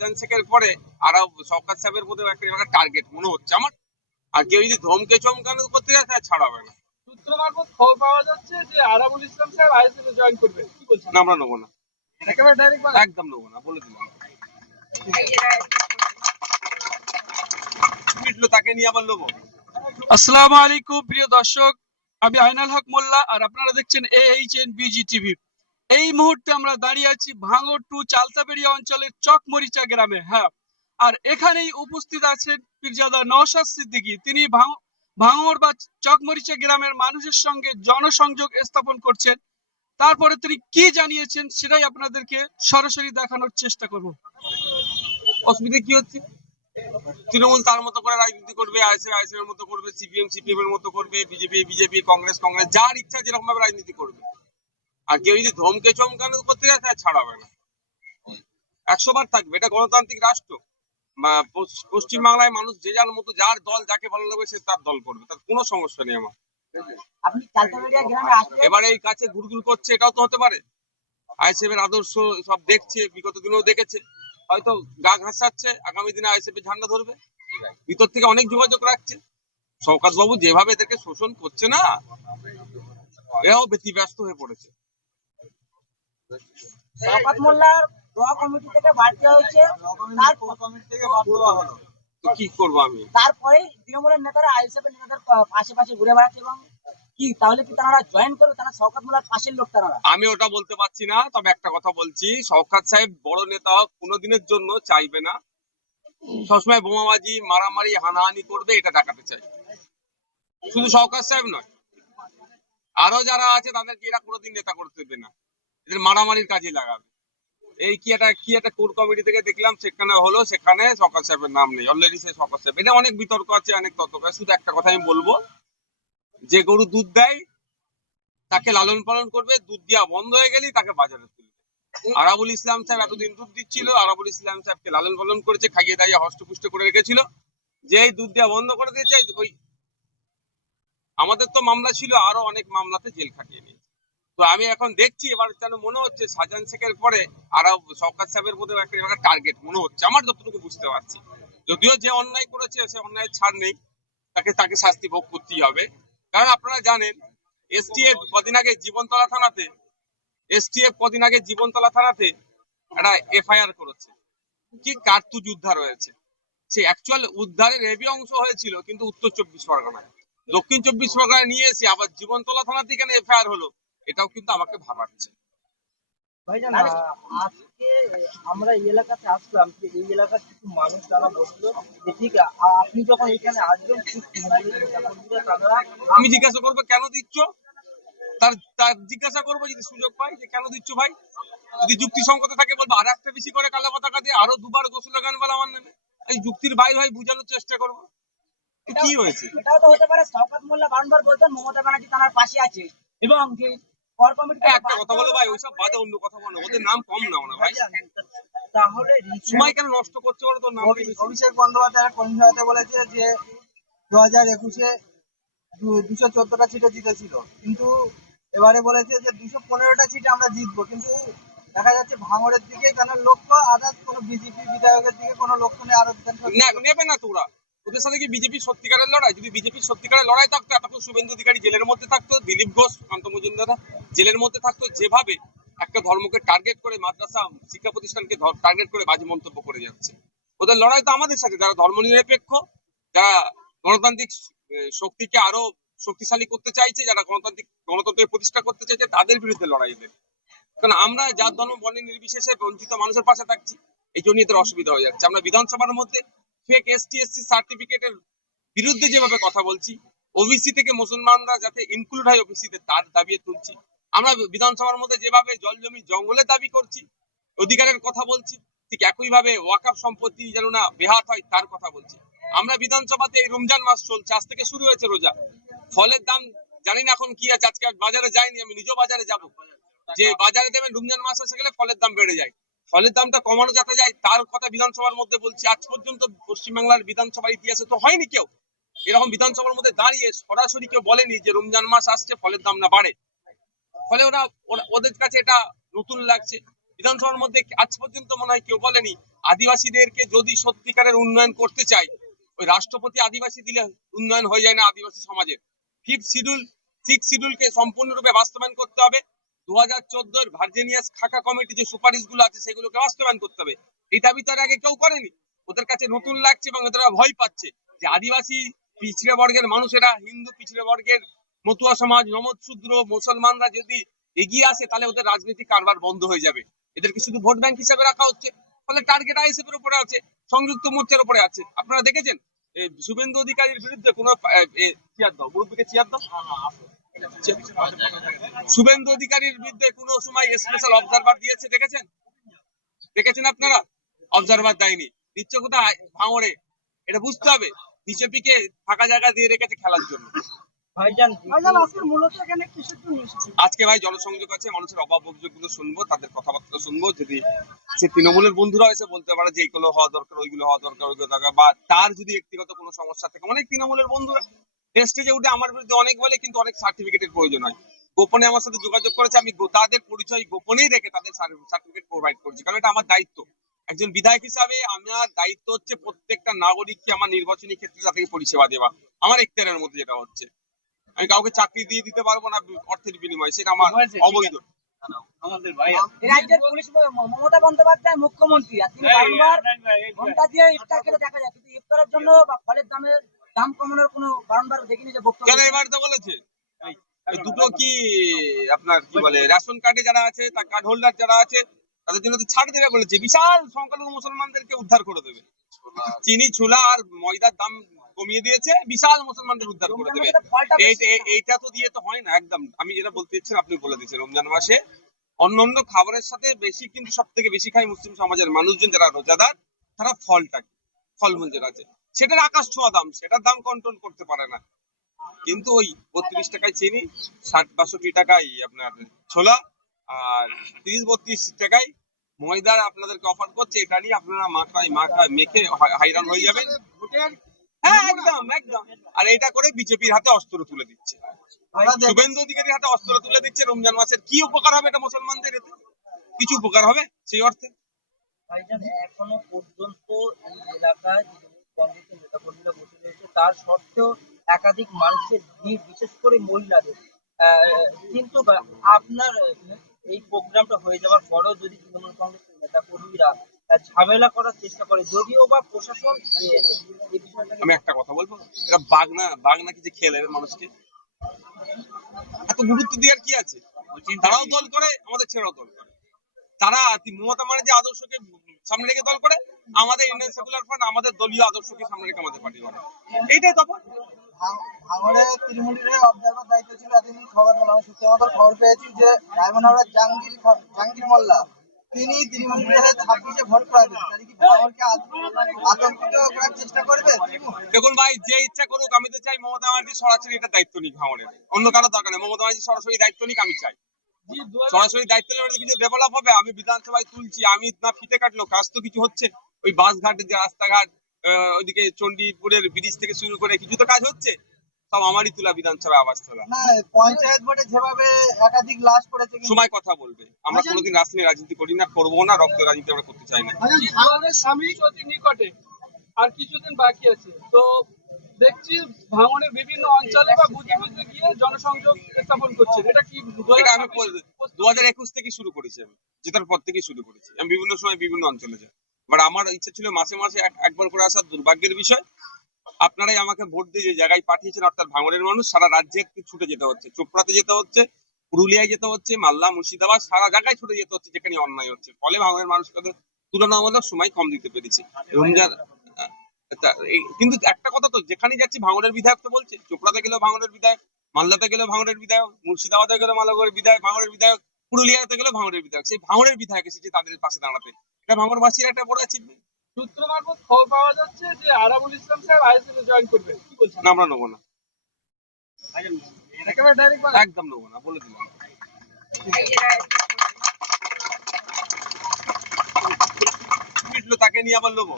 সাজান পরে আরও সরকার সাহেবের মধ্যে একটা টার্গেট মনে হচ্ছে। আমার আর কেউ যদি ধমকে চমকানো করতে যায় তাহলে ছাড়াবে না। সূত্র মারফত খবর পাওয়া যাচ্ছে যে আরাবুল ইসলাম সাহেব আইএসএফ এ জয়েন করবেন কি বলছেন? না আমরা নেব না। একেবারে ডাইরেক্ট একদম নেব না বলে দিলাম। মিটলো তাকে নিয়ে আবার নেব। আসসালামু আলাইকুম প্রিয় দর্শক। আমি আইনাল হক মোল্লা আর আপনারা দেখছেন এইচ এন বিজি টিভি এই মুহূর্তে আমরা দাঁড়িয়ে আছি ভাঙড় টু চালতাবেড়িয়া অঞ্চলের চকমরিচা গ্রামে হ্যাঁ। আর এখানেই উপস্থিত আছেন পীরজাদা নওশাদ সিদ্দিকী। তিনি ভাঙ- ভাঙড় বা চকমরিচা গ্রামের মানুষের সঙ্গে জনসংযোগ স্থাপন করছেন। তারপরে তিনি কি জানিয়েছেন সেটাই আপনাদেরকে সরাসরি দেখানোর চেষ্টা করব। অসুবিধা কি হচ্ছে? তৃণমূল তার মতো করে রাজনীতি করবে, আইএসএফ আইএসএফ এর মতো করবে, সিপিএম সিপিএম এর মতো করবে, বিজেপি বিজেপি, কংগ্রেস কংগ্রেস, যার ইচ্ছা যেরকম ভাবে রাজনীতি করবে। আর কেউ যদি ধমকে চমকানো করতে যায় তাহলে ছাড়াবে না। একশো বার থাকবে। এটা গণতান্ত্রিক রাষ্ট্র। বা পস- পশ্চিমবাংলায় মানুষ যে যার মতো যার দল যাকে ভালো লাগবে সে তার দল করবে। তার কোনো সমস্যা নেই আমার। এবারে এই কাছে ঘুরঘুর করছে এটাও তো হতে পারে। আইএসএফ এর আদর্শ সব দেখছে বিগত দিনেও দেখেছে। হয়তো গা ঘাসাচ্ছে আগামী দিনে আইএসএফ এর ঝান্ডা ধরবে। ভিতর থেকে অনেক যোগাযোগ রাখছে। শওকাত বাবু যেভাবে এদেরকে শোষণ করছে না এরাও ব্যতিব্যস্ত হয়ে পড়েছে। শওকত মোল্লার দোয়া কমিটি থেকে বাদ দেওয়া হয়েছে। তার কমিটি থেকে বাদ দেওয়া হলো। কি করব আমি? তারপরে তৃণমূলের নেতারা আইএসএফ এর নেতাদের পাশে পাশে ঘুরে বেড়াচ্ছে এবং কি তাহলে কি তারা জয়েন করবে? তারা শওকত মোল্লার পাশের লোক তারা? আমি ওটা বলতে পারছি না তবে একটা কথা বলছি। শওকাত সাহেব বড় নেতা হোক কোনোদিনের জন্য চাইবে না। সবসময় বোমাবাজি মারামারি হানাহানি করবে এটা দেখাতে চাই। শুধু শওকাত সাহেব নয় আরও যারা আছে তাদেরকে এরা কোনোদিন নেতা করতে দেবে না। এদের মারামারির কাজে লাগাবে। এই কি একটা কি একটা কোর কমিটি থেকে দেখলাম সেখানে হলো সেখানে সকাল সাহেবের নাম নেই। অলরেডি সে সকাল সাহেব এটা অনেক বিতর্ক আছে অনেক তর্ক শুধু একটা কথা আমি বলব যে গরু দুধ দেয় তাকে লালন পালন করবে দুধ দেওয়া বন্ধ হয়ে গেলেই তাকে বাজারে তুলবে আরাবুল ইসলাম সাহেব এতদিন দুধ দিচ্ছিল আরাবুল ইসলাম সাহেবকে লালন পালন করেছে খাইয়ে দাইয়ে হষ্টপুষ্ট করে রেখেছিল। যে এই দুধ দেওয়া বন্ধ করে দিয়েছে ওই আমাদের তো মামলা ছিল আরও অনেক মামলাতে জেল খাটিয়ে নিয়েছে। তো আমি এখন দেখছি, এবার যেন মনে হচ্ছে সাজান শেখের পরে আরও সরকার সাহেবের মধ্যে একটা টার্গেট মনে হচ্ছে। আমার যতটুকু বুঝতে পারছি। যদিও যে অন্যায় করেছে, সে অন্যায়ের ছাড় নেই। তাকে তাকে শাস্তি ভোগ করতেই হবে। কারণ আপনারা জানেন, এসটিএফ কদিন আগে জীবনতলা থানাতে, এসটিএফ কদিন আগে জীবনতলা থানাতে একটা এফআইআর করেছে। কি কার্তুজ উদ্ধার হয়েছে? সে অ্যাকচুয়াল উদ্ধারের হেভি অংশ হয়েছিল, কিন্তু উত্তর চব্বিশ পরগনায়। দক্ষিণ চব্বিশ পরগনায় নিয়ে এসে আবার জীবনতলা থানাতে কেন এফআইআর হলো? এটাও কিন্তু আমাকে ভাবাচ্ছে। ভাইজান আজকে আমরা এই এলাকাতে আসলাম যে এই এলাকার কিছু মানুষ তারা বলল যে ঠিক আপনি যখন এখানে আসবেন ঠিক তৃণমূলের নেতাকর্মীরা তারা আমি জিজ্ঞাসা করব কেন দিচ্ছ? তার তার জিজ্ঞাসা করব যদি সুযোগ পাই যে কেন দিচ্ছ ভাই? যদি যুক্তিসঙ্গত থাকে বলব আর একটা বেশি করে কালো পতাকা দিয়ে আরও দুবার গোসল গান বলা আমার নামে। এই যুক্তির বাইরে হয় বুঝানোর চেষ্টা করব। কি হয়েছে? এটাও তো হতে পারে শওকত মোল্লা বারবার বলতেন মমতা ব্যানার্জি তার পাশে আছে। এবং যে একটা কথা বলো ভাই ওইসব বাদে অন্য কথা বলো ওদের নাম কম নাও না ভাই। তাহলে সময় কেন নষ্ট করতে পারো তোর নাম অভিষেক বন্দ্যোপাধ্যায়ের কর্মী বলেছে যে দু হাজার একুশে দুশো চোদ্দটা সিটে জিতেছিল। কিন্তু এবারে বলেছে যে দুশো পনেরোটা সিটে আমরা জিতবো। কিন্তু দেখা যাচ্ছে ভাঙড়ের দিকে কেন লক্ষ্য আদার্স কোনো বিজেপি বিধায়কের দিকে কোনো লক্ষ্য নেই আরও নেবে না তোরা। ওদের সাথে কি বিজেপি সত্যিকারের লড়াই? যদি বিজেপি সত্যিকারের লড়াই থাকতো এতক্ষণ শুভেন্দু অধিকারী জেলের মধ্যে থাকতো দিলীপ ঘোষ কান্ত মজুমদার। জেলের মধ্যে থাকতো যেভাবে একটা ধর্মকে টার্গেট করে মাদ্রাসা, শিক্ষা প্রতিষ্ঠানকে টার্গেট করে বাজে মন্তব্য করে যাচ্ছে। ওদের লড়াই তো আমাদের সাথে, যারা ধর্ম নিরপেক্ষ যারা গণতান্ত্রিক শক্তিকে আরও শক্তিশালী করতে চাইছে, যারা গণতান্ত্রিক গণতন্ত্রের প্রতিষ্ঠা করতে চাইছে, তাদের বিরুদ্ধে লড়াই এদের কারণ আমরা যার ধর্ম বর্ণের নির্বিশেষে বঞ্চিত মানুষের পাশে থাকছি, এই জন্য এদের অসুবিধা হয়ে যাচ্ছে। আমরা বিধানসভার মধ্যে ফেক এসটি এসসি সার্টিফিকেটের বিরুদ্ধে যেভাবে কথা বলছি ওবিসি থেকে মুসলমানরা যাতে ইনক্লুড হয় ওবিসিতে তার দাবিয়ে তুলছি। আমরা বিধানসভার মধ্যে যেভাবে জল জমি জঙ্গলের দাবি করছি, অধিকারের কথা বলছি, ঠিক একইভাবে ওয়াকাফ সম্পত্তি যেন না বেহাত হয়, তার কথা বলছি। আমরা বিধানসভাতে এই রমজান মাস চলছে, আজ থেকে শুরু হয়েছে রোজা। ফলের দাম জানি না এখন কি আছে, আজকে বাজারে যাইনি, আমি নিজেও বাজারে যাব। যে বাজারে দেবেন রমজান মাস এসে গেলে ফলের দাম বেড়ে যায়। ফলের দামটা কমানো যাতে যায়, তার কথা বিধানসভার মধ্যে বলছি। আজ পর্যন্ত পশ্চিমবাংলার বিধানসভার ইতিহাসে তো হয়নি কেউ। এরকম বিধানসভার মধ্যে দাঁড়িয়ে সরাসরি কেউ বলেনি যে রমজান মাস আসছে, ফলের দাম না বাড়ে। ফলে ওরা ওদের কাছে এটা নতুন লাগছে। বিধানসভার মধ্যে আজ পর্যন্ত মনে হয় কেউ বলেনি, আদিবাসীদেরকে যদি সত্যিকারের উন্নয়ন করতে চাই ওই রাষ্ট্রপতি আদিবাসী দিলে উন্নয়ন হয়ে যায় না আদিবাসী সমাজের ফিফথ শিডিউল, সিক্স শিডিউলকে সম্পূর্ণরূপে বাস্তবায়ন করতে হবে। দু হাজার চোদ্দোর ভার্জেনিয়াস খাকা কমিটি যে সুপারিশগুলো আছে, সেগুলোকে বাস্তবায়ন করতে হবে। এই দাবি তো এর আগে কেউ করেনি। ওদের কাছে নতুন লাগছে এবং ওদের ভয় পাচ্ছে যে আদিবাসী পিছড়ে বর্গের মানুষেরা, হিন্দু পিছড়ে বর্গের মতুয়া সমাজ নমদ শূদ্র মুসলমানরা যদি এগিয়ে আসে তাহলে ওদের রাজনৈতিক কারবার বন্ধ হয়ে যাবে। এদেরকে শুধু ভোট ব্যাংক হিসেবে রাখা হচ্ছে ফলে টার্গেট আইএসএফ এর উপরে আছে সংযুক্ত মোর্চার উপরে আছে। আপনারা দেখেছেন? শুভেন্দু অধিকারীর বিরুদ্ধে কোনো চেয়ার দাও মুরব্বীকে চেয়ার দাও। শুভেন্দু অধিকারীর বিরুদ্ধে কোনো সময় স্পেশাল অবজারভার দিয়েছে দেখেছেন? দেখেছেন আপনারা? অবজারভার দেয়নি। দিচ্ছে কোথায়? ভাঙড়ে। এটা বুঝতে হবে। বিজেপি কে ফাঁকা জায়গা দিয়ে রেখেছে খেলার জন্য। আজকে ভাই জনসংযোগ আছে মানুষের অভাব অভিযোগগুলো শুনব তাদের কথাবার্তা শুনব যদি সে তৃণমূলের বন্ধুরা এসে বলতে পারে যে এইগুলো হওয়া দরকার ওইগুলো হওয়া দরকার ওইগুলো দরকার বা তার যদি ব্যক্তিগত কোনো সমস্যা থাকে অনেক তৃণমূলের বন্ধুরা স্টেজে উঠে আমার বিরুদ্ধে অনেক বলে কিন্তু অনেক সার্টিফিকেটের প্রয়োজন হয়। গোপনে আমার সাথে যোগাযোগ করেছে আমি তাদের পরিচয় গোপনেই রেখে তাদের সার্টিফিকেট প্রোভাইড করছি কারণ এটা আমার দায়িত্ব। একজন বিধায়ক হিসাবে আমার দায়িত্ব হচ্ছে প্রত্যেকটা নাগরিককে আমার নির্বাচনী ক্ষেত্রে তাদেরকে পরিষেবা দেওয়া আমার এখতিয়ারের মধ্যে যেটা হচ্ছে। আমি কাউকে চাকরি দিয়ে দিতে পারব না অর্থের বিনিময়ে সেটা আমার অবৈধ। এই রাজ্যের পুলিশ মমতা বন্দ্যোপাধ্যায় মুখ্যমন্ত্রী আর তিনি বারবার ঘণ্টা দিয়ে ইফতার খেতে দেখা যায় কিন্তু ইফতারের জন্য বা ফলের দামের দাম কমানোর কোনো বারংবার দেখিনি যে বক্তব্য কেন এবার তো বলেছে? দুটো কি আপনার কি বলে রেশন কার্ডে যারা আছে তার কার্ড হোল্ডার যারা আছে তাদের জন্য তো ছাড় দেবে বলেছে। বিশাল সংখ্যালঘু মুসলমানদেরকে উদ্ধার করে দেবে। চিনি ছোলা আর ময়দার দাম কমিয়ে দিয়েছে বিশাল মুসলমানদের উদ্ধার করে দেবে। এইটা তো দিয়ে তো হয় না একদম। আমি যেটা বলতে চাচ্ছি আপনি বলে দিচ্ছেন রমজান মাসে। অন্য অন্য খাবারের সাথে বেশি কিন্তু সব থেকে বেশি খায় মুসলিম সমাজের মানুষজন যারা রোজাদার তারা ফলটা ফলমূল যেটা আছে। সেটার আকাশ ছোঁয়া দাম সেটার দাম কন্ট্রোল করতে পারে না। কিন্তু ওই বত্রিশ টাকায় চিনি ষাট বাষট্টি টাকায় আপনার ছোলা আর তিরিশ বত্রিশ টাকায় ময়দা আপনাদেরকে অফার করছে এটা নিয়ে আপনারা মাখায় মাখায় মেখে হাইরান হয়ে যাবেন। হ্যাঁ একদম একদম। আর এটা করে বিজেপির হাতে অস্ত্র তুলে দিচ্ছে। শুভেন্দু অধিকারীর হাতে অস্ত্র তুলে দিচ্ছে রমজান মাসের। কি উপকার হবে এটা মুসলমানদের এতে? কিছু উপকার হবে সেই অর্থে? এখনও পর্যন্ত এই এলাকায় কংগ্রেসের নেতাকর্মীরা বসে রয়েছে। তার সত্ত্বেও একাধিক মানুষের ভিড় বিশেষ করে মহিলাদের। কিন্তু আপনার এই প্রোগ্রামটা হয়ে যাওয়ার পরেও যদি তৃণমূল কংগ্রেসের নেতাকর্মীরা ঝামেলা করার চেষ্টা করে যদিও বা প্রশাসন আমি একটা কথা বলব? এরা বাগনা বাগনা কিছু খেয়ে নেবে মানুষকে? এত গুরুত্ব দেওয়ার কি আছে? তারাও দল করে আমাদের ছেড়েও দল করে। তারা মমতা মানে যে আদর্শকে সামনে রেখে দল করে আমাদের ইন্ডিয়ান সেকুলার ফ্রন্ট আমাদের দলীয় আদর্শকে সামনে রেখে আমাদের পার্টি করে এইটাই তফাৎ। ভাঙড়ে তৃণমূলের অবজারভার দায়িত্ব ছিল এতদিন খবর পেলাম। আমি সূত্রে মতো খবর পেয়েছি যে ডায়মন্ড হাওড়ার জাহাঙ্গীর জাহাঙ্গীর মোল্লা তিনি ছাব্বিশে ভোট করাবেন। দেখুন ভাই, যে ইচ্ছা করুক, আমি তো চাই মমতা ব্যানার্জি সরাসরি এটা দায়িত্ব নিক ভাঙনের। অন্য কারও দরকার নেই। মমতা ব্যানার্জি সরাসরি দায়িত্ব নিক, আমি চাই। সরাসরি দায়িত্ব নিলে কিছু ডেভেলপ হবে, আমি বিধানসভায় তুলছি, আমি না ফিতে কাটলো কাজ তো কিছু হচ্ছে। ওই বাস ঘাটের যে রাস্তাঘাট ওইদিকে চণ্ডীপুরের ব্রিজ থেকে শুরু করে কিছু তো কাজ হচ্ছে। সব আমারই তোলা বিধানসভায় আবাস তোলা। না পঞ্চায়েত ভোটে যেভাবে একাধিক লাশ পড়েছে সময় কথা বলবে। আমরা কোনোদিন রাজনীতি রাজনীতি করি না করব না রক্ত রাজনীতি আমরা করতে চাই না। আমাদের স্বামী অতি নিকটে আর কিছুদিন বাকি আছে তো দেখছি ভাঙনের বিভিন্ন অঞ্চলে বা বুঝে বুঝে গিয়ে জনসংযোগ স্থাপন করছেন। এটা কি এটা আমি দু হাজার একুশ থেকে শুরু করেছি আমি। জেতার পর থেকে শুরু করেছি। আমি বিভিন্ন সময় বিভিন্ন অঞ্চলে যাই। বাট আমার ইচ্ছা ছিল মাসে মাসে এক- একবার করে আসার দুর্ভাগ্যের বিষয়। আপনারাই আমাকে ভোট দিয়ে যে জায়গায় পাঠিয়েছেন, অর্থাৎ ভাঙড়ের মানুষ, সারা রাজ্যে ছুটে যেতে হচ্ছে। চোপড়াতে যেতে হচ্ছে, পুরুলিয়ায় যেতে হচ্ছে, মালদা, মুর্শিদাবাদ, সারা জায়গায় ছুটে যেতে হচ্ছে, যেখানে অন্যায় হচ্ছে। ফলে ভাঙড়ের মানুষকে তুলনামূলক সময় কম দিতে পেরেছি। রমজান কিন্তু একটা কথা তো যেখানে যাচ্ছি ভাঙড়ের বিধায়ক তো বলছে, চোপড়াতে গেলেও ভাঙড়ের বিধায়ক, মালদাতে গেলেও ভাঙড়ের বিধায়ক, মুর্শিদাবাদে গেলেও মালাগড়ের বিধায়ক ভাঙড়ের বিধায়ক, পুরুলিয়াতে গেলেও ভাঙড়ের বিধায়ক। সেই ভাঙড়ের বিধায়ক এসেছে তাদের পাশে দাঁড়াতে। এটা ভাঙড়বাসীর একটা বড় অ্যাচিভমেন্ট সূত্র মারফত খবর পাওয়া যাচ্ছে যে আরাবুল ইসলাম সাহেব আইএসএফ এ জয়েন করবেন। কি বলছেন? না আমরা নেব না। একেবারে ডাইরেক্ট একদম নেব না বলে দিলাম। তাকে নিয়ে আবার নেব।